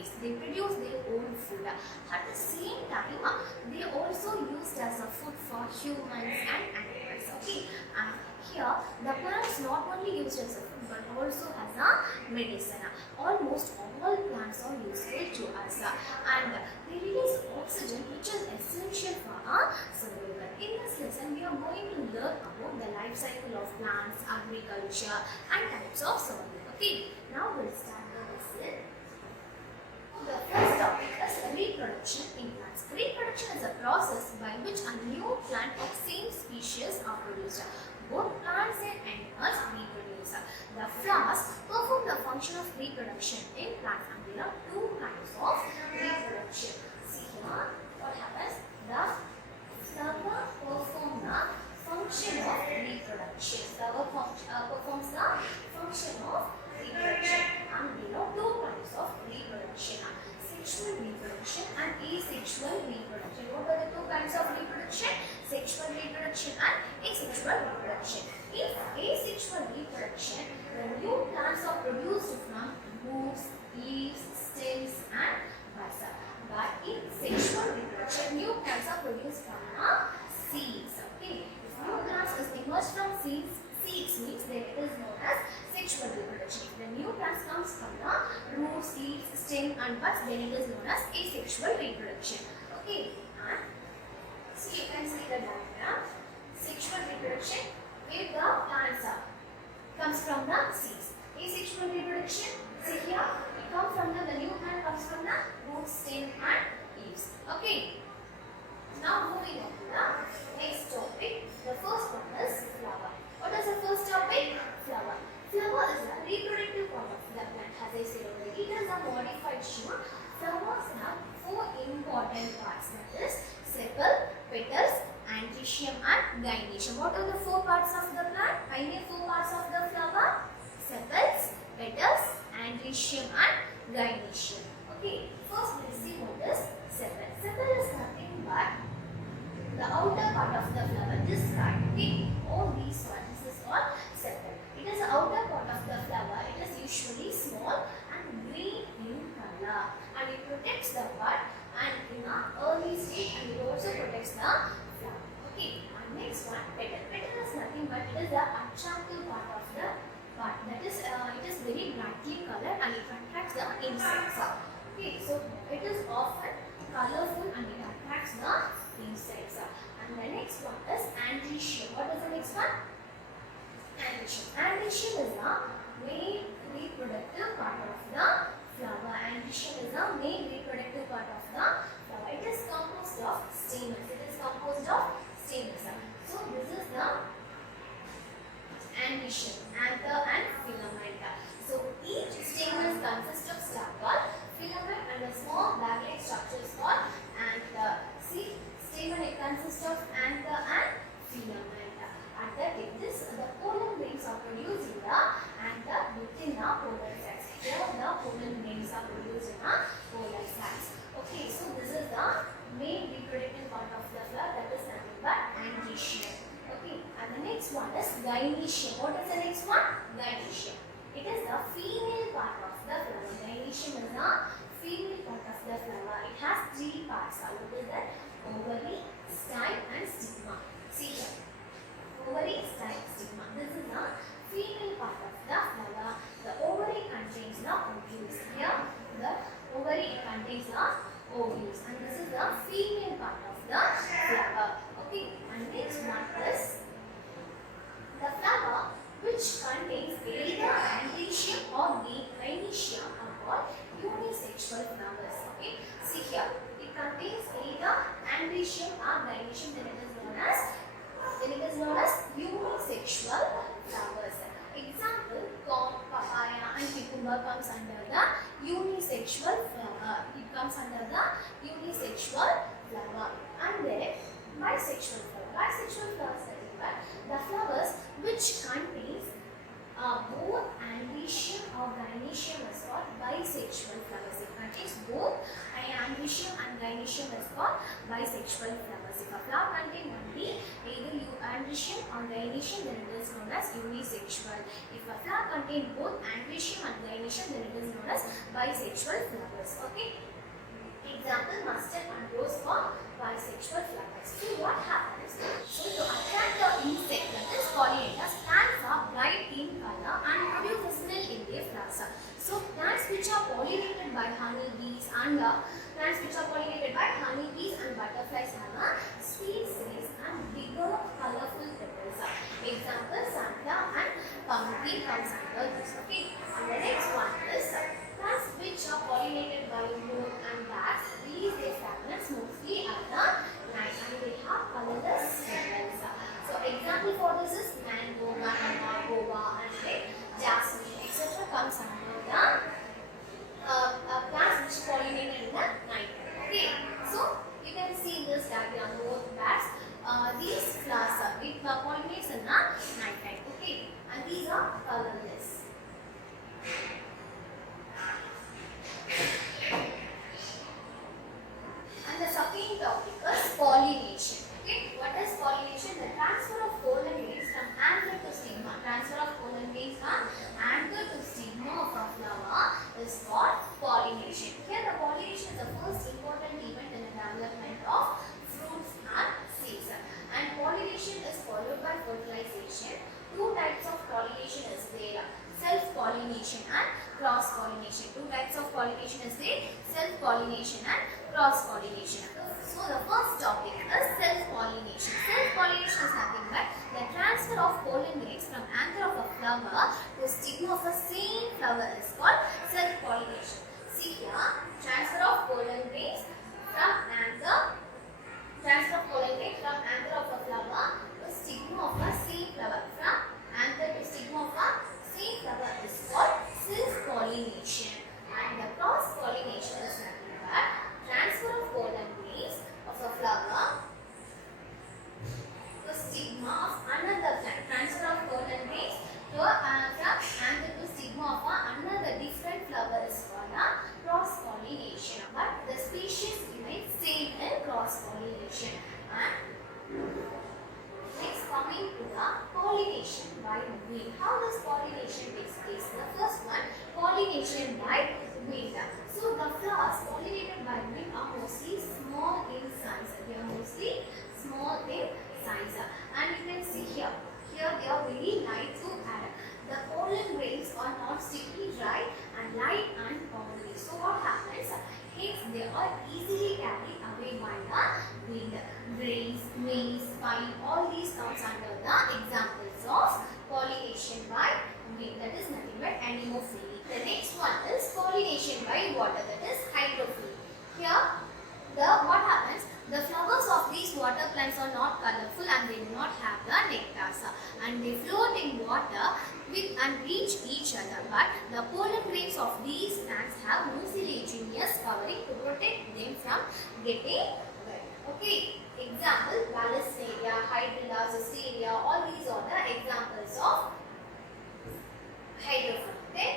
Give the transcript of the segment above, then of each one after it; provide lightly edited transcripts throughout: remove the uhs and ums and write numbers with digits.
waste. They produce their own food. At the same time, they also used as a food for humans and animals. Okay, and here the plants not only used as a food but also as a medicine. Almost all plants are useful to us, and they release oxygen, which is essential for our survival. In this lesson, we are going to learn about the life cycle of plants, agriculture, and types of soil. Okay, now we'll start the lesson. The first topic is reproduction in plants. Reproduction is a process by which a new plant of same species are produced. Both plants and animals reproduce. The flowers perform the function of reproduction in plants, and there are two kinds of reproduction. See here, what happens? The flower performs the function of reproduction. Flower performs the function of reproduction, and there are two kinds of reproduction: sexual reproduction and asexual reproduction. What are the two kinds of reproduction? Sexual reproduction and asexual reproduction. In asexual reproduction, the new plants are produced from roots, leaves, stems, and buds. But in sexual reproduction, new plants are produced from seeds. Okay, if new plants is emerged from seeds means then it is known as sexual reproduction. If the new plants comes from the roots, leaves, stem, and buds, then it is known as asexual reproduction. Okay, and so you can see the diagram. Sexual reproduction, where the plants comes from the seeds. Asexual reproduction, see here, it comes from the new plant comes from the roots, stem, and leaves. Okay. Now moving on to the next topic. The first one is flower. What is the first topic? Flower. Flower is the reproductive part of the plant. As I said already, it is a modified shoot. Flowers have four important parts, that is sepal, petals, androecium, and gynoecium. What are the four parts of the plant? I name four parts of the flower: sepals, petals, androecium, and gynoecium. Okay, first let's see what is sepal. Sepal is nothing but the outer part of the flower, this part. Okay, all these parts, this is called sepal. It is the outer part of the flower. It is usually small and green in color, and it protects the bud and in the early stage, and it also protects the flower. Okay, and next one, petal. Petal is nothing but it is the attractive part of the bud. That is, it is very brightly colored and it attracts the insects. Okay, so it is often colorful and it attracts the insects. And the next one is androecium. What is the next one? Androecium. Androecium is the main reproductive part of the flower. Androecium is the main reproductive part of the flower. It is composed of stamens. It is composed of stamens. So this is the androecium, anther and filament. So each stamen consists of stalk called filament and a small bag-like structure is called anther. See, stamen it consists of anther and filament. At the tip, the pollen grains are produced in the anther within the pollen sacs. Here the pollen grains are produced in the pollen sacs. Okay, so this is the main reproductive part of the flower, that is nothing but androecium. Okay, and the next one is gynoecium. What is the next one? Gynoecium. It is the female part of the flower. Gynoecium is the female part of the flower. It has three parts. What is that? Ovary, style, and stigma. See here. Ovary, style, stigma. This is the female part of the flower. The ovary contains the ovules. Here, the ovary contains the ovules, and this is the female part of the flower. Okay, and next one is the flower which contains either androecium or gynoecium are called unisexual flowers. Okay, see here, it contains either androecium or gynoecium, then it is known as unisexual flowers. Example: corn, papaya, and cucumber comes under the unisexual flower. It comes under the unisexual flower. And then bisexual flower. Bisexual flowers are the flowers which contains both androecium or gynoecium is called bisexual flowers. It contains both androecium and gynoecium is called bisexual flowers. If a flower contains only either androecium or gynoecium, then it is known as unisexual. If a flower contains both androecium and gynoecium, then it is known as bisexual flowers. Okay. Example, mustard and rose for bisexual flowers. So what happens? So to attract the insect, that is pollinators, plants are bright in color and produce a smell in their flowers. So plants which are pollinated by honeybees and butterflies have a sweet scents and bigger colorful petals. Example, sunflower and pumpkin comes under this. Okay. And the next one is plants which are pollinated by moth and bats release their fragrance mostly at the night and they have colorless petals. So example for this is mango, banana, guava and jasmine etc. comes under the plants which pollinated in the night. Okay, so you can see in this diagram moth, bats, these flowers it pollinates in the night time. Okay, and these are colorless. And the second topic is pollination. Okay, what is pollination? The transfer of pollen grains from anther to stigma. Transfer of pollen grains from anther to stigma of a flower is called pollination. Here, the pollination is the first important event in the development of fruits and seeds. And pollination is followed by fertilization. Two types of pollination is there: self-pollination and cross-pollination. Two types of pollination is there: self-pollination and cross-pollination. So the first topic is self-pollination. Self-pollination is nothing but the transfer of pollen grains from anther of a flower to stigma of the same flower is called self-pollination. See here, transfer of pollen grains from anther of a flower to stigma of a same flower. From anther to stigma of a same flower is called self-pollination. And the cross-pollination is nothing but transfer of pollen grains of a flower to stigma of another plant. Transfer of pollen grains from anther to stigma of another different flower is called cross-pollination. But the species remains same in cross-pollination. And next, coming to the pollination by wind. How does pollination takes place? The first one, pollination by wind. So the flowers pollinated by wind are mostly small in size. They are mostly small in size. And you can see here they are very light to add. The pollen grains are not sticky, dry and light and powdery. So what happens? Hence they are easily carried away by the wind. Grains, maize, pine, all these comes under the examples of pollination by wind. That is nothing but anemophily. The next one is pollination by water, that is hydrophily. Here, what happens? The flowers of these water plants are not colorful and they do not have the nectars, and they float in water with and reach each other. But the pollen grains of these plants have mucilaginous covering to protect them from getting wet. Okay. Example, Balasneria, Hydrilla, Zisteria, all these are the examples of hydrophily. Then,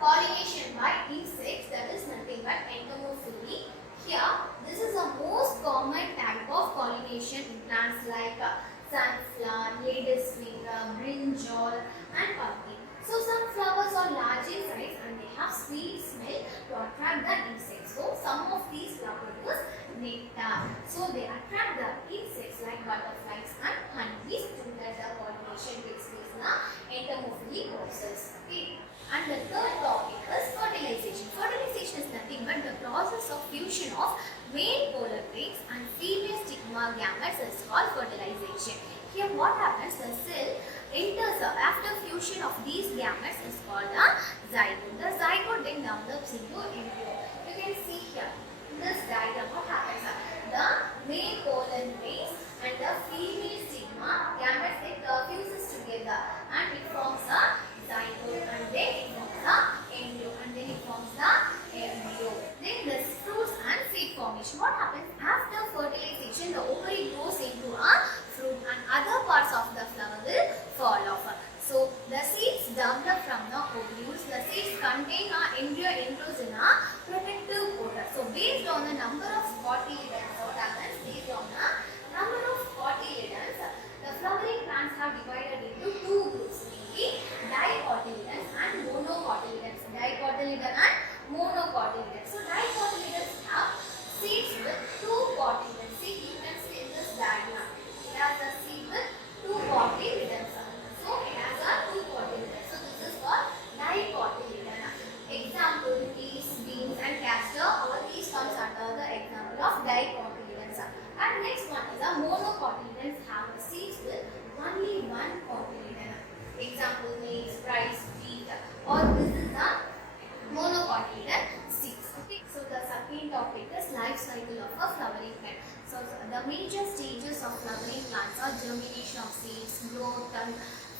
pollination by insects, that is nothing but entomophily. Here, this is the most common type of pollination in plants like sunflower, ladyfinger, brinjal and pumpkin. So, some flowers are large in size and they have sweet smell to attract the insects. So, some of these flowers produce nectar. So, they attract the insects like butterflies and honeybees through that the pollination takes place in the entomophily process. Okay. And the third topic is fertilization. Fertilization is nothing but the process of fusion of male polar grains and female stigma gametes is called fertilization. Here what happens? The cell enters after fusion of these gametes is called a zygote. The zygote then develops into embryo. You can see here in this diagram what happens? The male pollen grains and the female stigma gametes they fuses together and it forms a zygote, and then it forms the embryo, and then it forms the embryo. Then the fruits and seed formation. What happens after fertilization? The ovary grows into a fruit and other parts of the flower will fall off. So the seeds develop from the ovules. The seeds contain a embryo enclosed in a protective coat. So based on the number of cotyledons, what happens? Based on the number of cotyledons, the flowering plants are divided into two groups, namely dicotyledons and monocotyledons. Dicotyledon and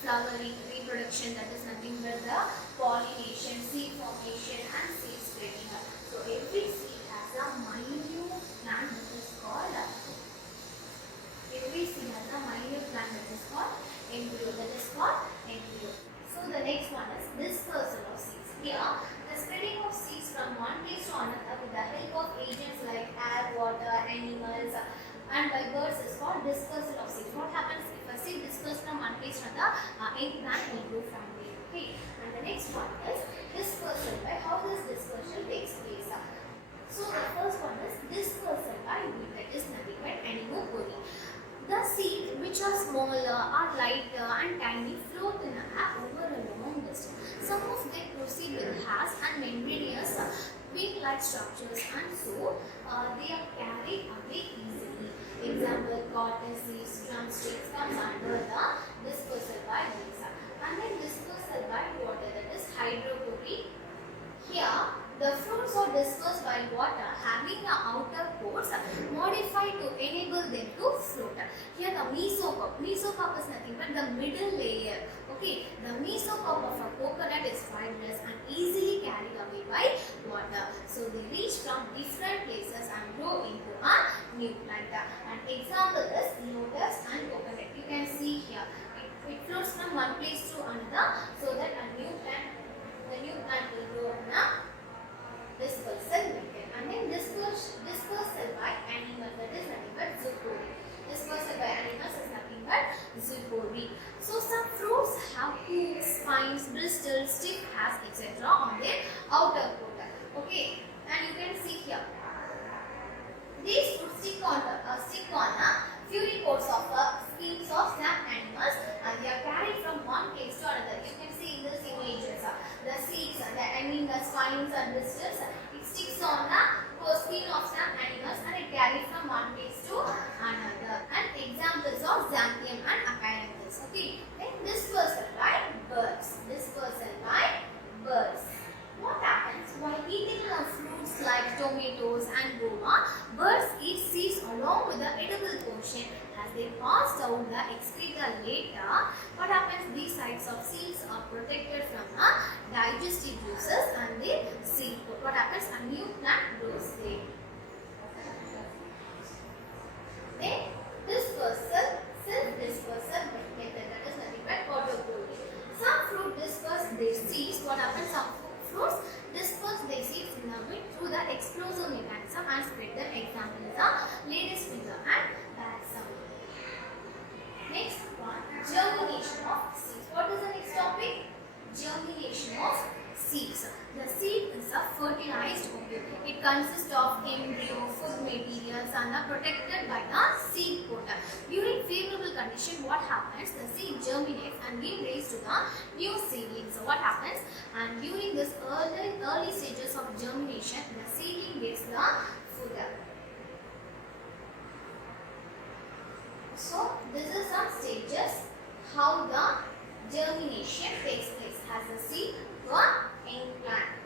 flowering, reproduction, that is nothing but the pollination, seed formation and seed spreading. So every seed has a minute plant that is called embryo, that is called embryo. So the next one is dispersal of seeds. Here, the spreading of seeds from one place to another with the help of agents like air, water, animals, and by birds is called dispersal of seeds. What happens if a seed dispersed from one place to another? Any plant will grow from there. Okay. And the next one is dispersal by how this dispersal takes place. So the first one is dispersal by wind, that is nothing but anemopody. The seeds, which are smaller, are lighter and tiny, float in the air over a long distance. Some of them proceed with hairs and membranous wing-like structures, and so they are carried away easily. Example, cotton seeds, drumsticks comes under the dispersal by winds. And then dispersal by water, that is hydroponic. Here, the fruits are dispersed by water having the outer pores modified to enable them to float. Here the mesocarp. Mesocarp is nothing but the middle layer. Okay, the mesocarp of a coconut is fibrous and easily carried away by water. So they reach from different places and grow into a new plant. An example is lotus and coconut. You can see here, it floats from one place to another so that the new plant will grow in a dispersal method. And then dispersal by animals, that is nothing but zoochory. Dispersal by animals is nothing but zoochory. So some fruits have hooks, spines, bristles, stiff hairs, etc. on their outer coat. Okay, and you can see here, these fruits stick on furry coats of skins of some animals, and they are carried from one place to another. You can see in this images the seeds, the spines and bristles. It sticks on the skin of some animals and it carried from one place to another. And examples of xanthium and acaranthus. Okay, then dispersal by birds. Dispersal by birds. What happens while eating fruits like tomatoes and guava? Birds eat seeds along with the edible portion. As they pass down the excreta later, what happens? These sides of seeds are protected from the digestive juices and the seed coat. What happens? A new plant grows there. Then dispersal, self-dispersal method, that is nothing but autogrowth. Some fruit disperse their seeds. What happens? Some fruits disperse their seeds in the wind through the explosive mechanism and spread them. Example is a lady's finger and balsam. Next one, germination of seeds. What is the next topic? Germination of seeds. The seed is a fertilized ovule. It consists of embryo, food materials and are protected by the seed coat. During favorable condition, what happens? The seed germinates and being raised to the new seedling. So what happens? And during this early stages of germination, the seedling gets the food. So this is some stages how the germination takes place as a seed to a young plant.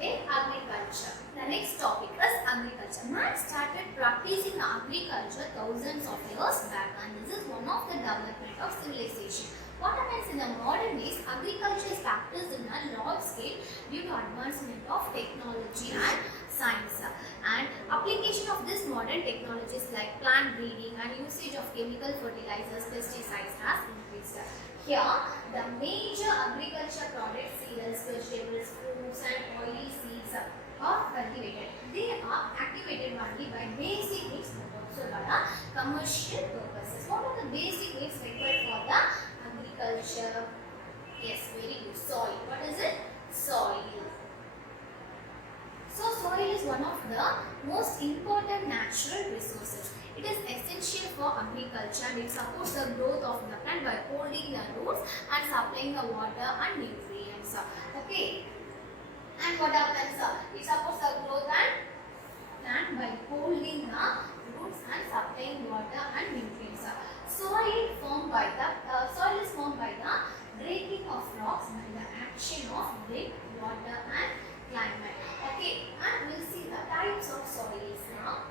Then agriculture. The next topic is agriculture. Man started practicing agriculture thousands of years back, and this is one of the development of civilization. What happens in the modern days? Agriculture is practiced in a large scale due to advancement of technology and science, and application of this modern technologies like plant breeding and usage of chemical fertilizers, pesticides has increased. Here, the major agriculture products, cereals, vegetables, fruits and oily seeds are cultivated. They are activated only by basic needs, but also by the commercial purposes. What are the basic needs required for the agriculture? Yes, very good. Soil. What is it? Soil. So soil is one of the most important natural resources. It is essential for agriculture and it supports the growth of the plant by holding the roots and supplying the water and nutrients. Okay. And what happens? It supports the growth and plant by holding the roots and supplying water and nutrients. Soil is formed by the breaking of rocks by the action of wind, water and climate. Okay, and we'll see the types of soils now.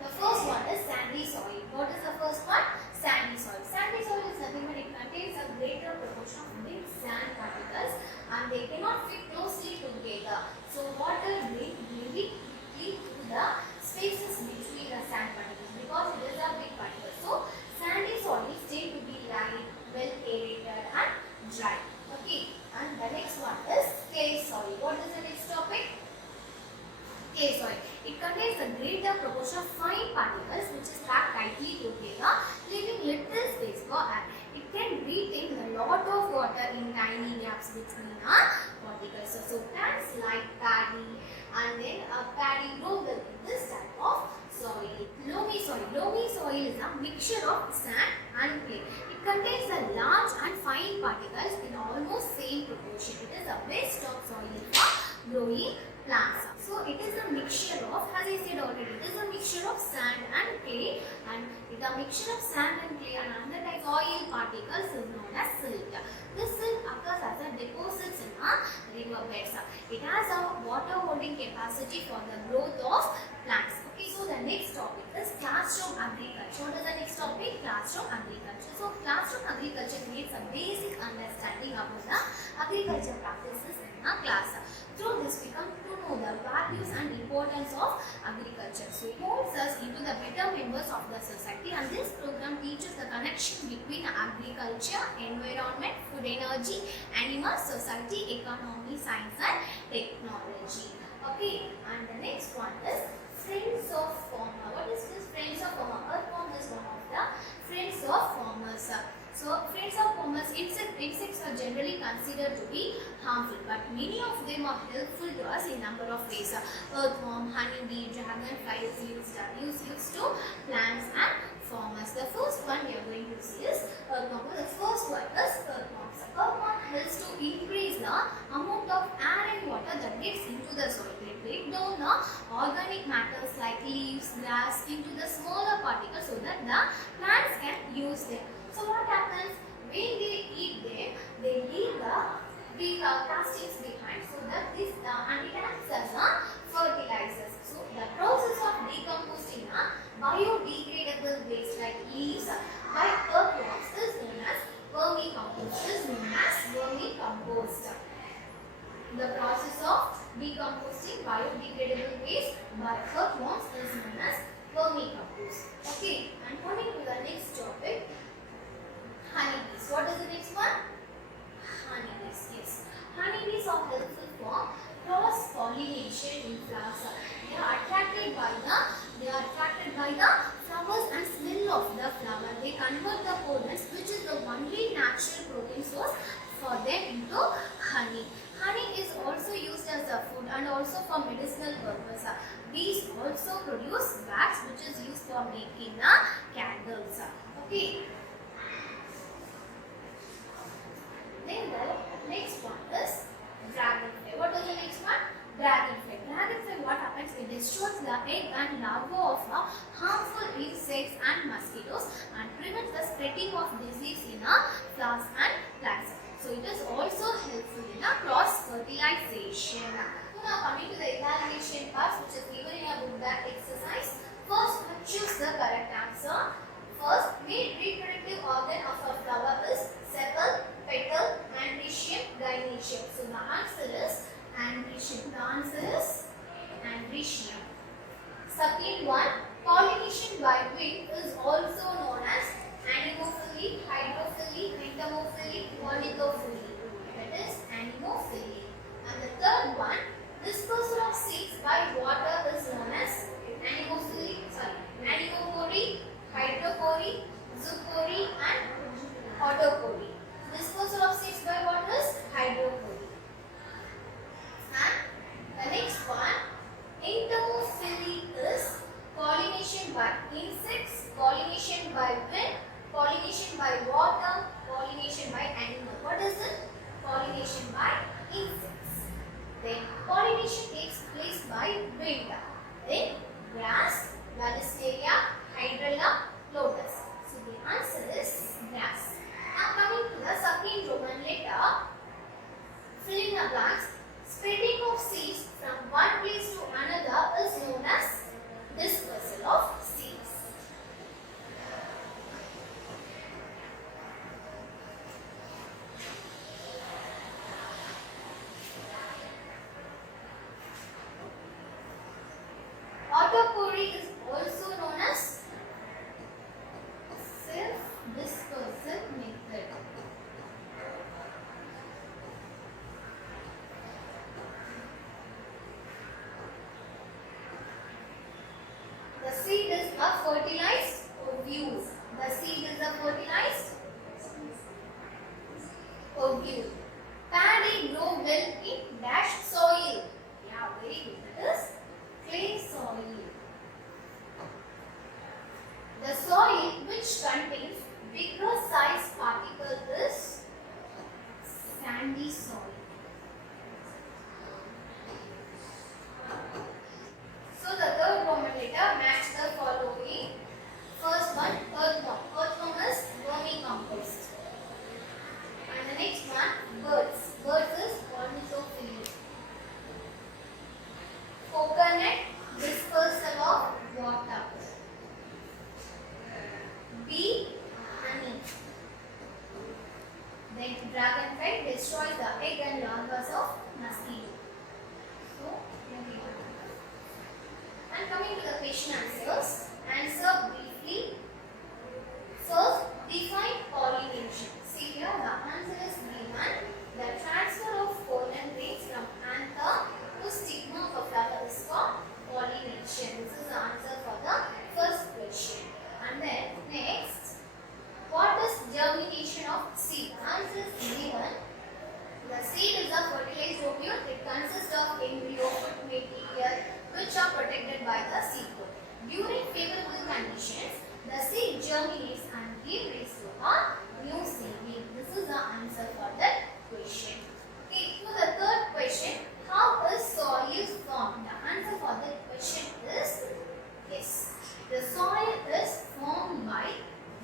The first one is sandy soil. What is the first one? Sandy soil. Sandy soil is the next one is clay soil. What is the next topic? Clay soil. It contains a greater proportion of fine particles which is packed tightly together, leaving little space for air. It can retain a lot of water in tiny gaps between particles. So plants like paddy and then paddy grow with this type of soil. Loamy soil. Loamy soil is a mixture of sand and clay. It contains a large and fine particles in almost same proportion. It is the best of soil for growing plants. So it is a mixture of, as I said already, it is a mixture of sand and clay, and with a mixture of sand and clay and another type of soil particles is known as silt. This silt occurs as a deposits in a river beds. It has a water holding capacity for the growth of plants. Okay, so the next topic is classroom agriculture. What is the next topic? Classroom agriculture. So classroom agriculture creates a basic understanding about the agriculture practices in a class. Through this, we come to know the values and importance of agriculture. So it molds us into the better members of the society, and this program teaches the connection between agriculture, environment, food, energy, animals, society, economy, science and technology. Okay, and the next one is Friends of Farmer. What is this Friends of Farmer? Earthworm is one of the Friends of Farmers. So, friends of farmers, insects are generally considered to be harmful, but many of them are helpful to us in number of ways. Earthworm, honeybee, dragonflies used to plants and farmers. The first one we are going to see is earthworm. The first one is earthworms. Earthworm helps to increase the amount of air and water that gets into the soil. They break down the organic matters like leaves, grass into the smaller particles so that the plants can use them. So what happens when they eat them? They leave the big castings behind, so that this and it acts as fertilizers. So the process of decomposting biodegradable waste like leaves by earthworms is known as vermicompost. The process of decomposting biodegradable waste by earthworms is known as vermicompost. Okay, and coming to the next topic. Honeybees. What is the next one? Honeybees. Yes. Honeybees are helpful for cross-pollination in flowers. They are attracted by the flowers and smell of the flower. They convert the pollens, which is the only natural protein source, for them into honey. Honey is also used as a food and also for medicinal purpose. Bees also produce wax, which is used for making candles. Okay. Then the next one is dragonfly. What is the next one? Dragonfly. Dragonfly, what happens? It destroys the egg and larvae of harmful insects and mosquitoes and prevents the spreading of disease in flowers and plants. So it is also helpful in cross fertilization. So now coming to the evaluation parts, which is given in a book bag exercise. First, choose the correct answer. First, main reproductive organ of a flower is sepal, petal, androecium, gynoecium. So the answer is androecium. The answer is androecium. Second one, pollination by wind is also known as anemophily, hydrophily, entomophily, oligophily. That is anemophily. And the third one, dispersal of seeds by water is known as anemopory, hydropory, zoopory and autopory. Dispersal of seeds by water is hydropory. And the next one, entomophily is pollination by insects, pollination by wind, pollination by water, pollination by animal. What is it? Pollination by insects. Then pollination takes place by wind. Then grass, Valisteria, Hydrilla, lotus. So the answer is grass. Now coming to the second Roman letter, filling the blanks. Spreading of seeds from one place to another is known as dispersal of seeds. Autopory is also known as self-dispersal method. a fertilized ovule. The seed is a fertilized ovule. Paddy grow well in dash soil. Yeah, very good. That is clay soil. The soil which contains bigger size particle is sandy soil. So the third Roman letter match the following. First one, earthworm. Earthworm is vermicompost. And the next one, birds. Birds is ornithophilia. Coconut, dispersal of water. Bee, honey. Then dragonfly destroys the egg and larvae of mosquito. So, and coming to the question answers, answer briefly. First, define pollination. See here, the answer is given. The transfer of pollen grains from anther to stigma of a flower is called pollination. This is the answer for the first question. And then next, what is germination of seed? Answer is given. The seed is a fertilized ovule. It consists of embryo, food material, which are protected by the seed coat. During favorable conditions, the seed germinates and gives rise to a new seedling. This is the answer for that question. Okay, so the third question, how is soil formed? The answer for that question is yes. The soil is formed by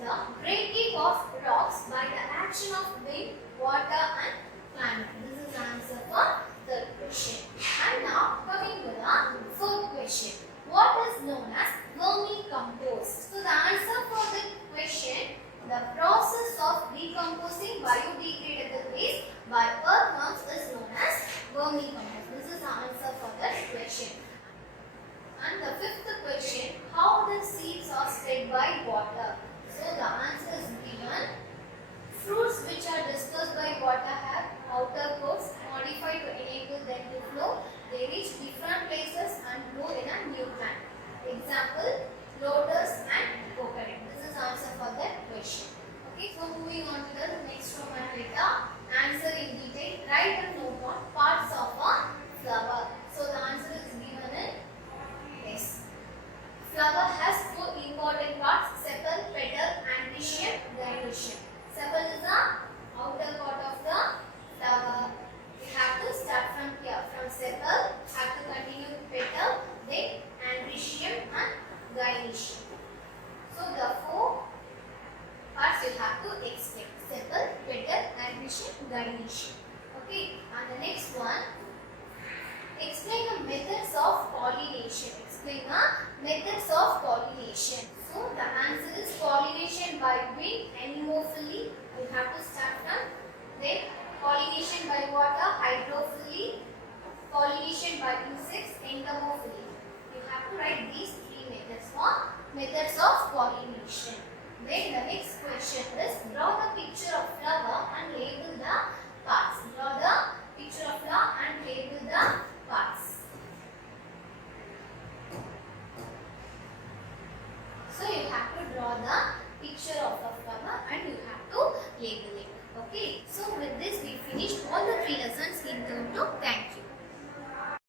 the breaking of rocks by the action of wind, water and climate. This is the answer for third question. And now coming to the fourth question. What is known as vermicompost? So the answer for the question, the process of decomposing biodegradable waste by earthworms is known as vermicompost. This is the answer for that question. And the fifth question, how the seeds are spread by water? So the answer is given. Fruits which are dispersed by water have outer coats modified to enable them to flow. They reach different places and grow in a new plant. Example, lotus and coconut. This is answer for that question. Okay, so moving on to the next Roman letter. Answer in detail. Write a note on parts of a flower. So the answer is given in yes. Flower has four important parts: sepal, petal, antecium, gynoecium. Sepal is the outer part of the flower. We have to start from here. From sepal, have to continue with petal, then antecium and gynoecium. So the four parts you have to explain: sepal, petal, antecium, gynoecium. Okay. And the next one, explain the methods of pollination. Explain the methods of pollination. So the answer is pollination by wind, anemophily. We have to start from then pollination by water, hydrophily. Pollination by insects, entomophily. You have to write these three methods for methods of pollination. Then the next question is draw the picture of flower and label the parts. Draw the picture of flower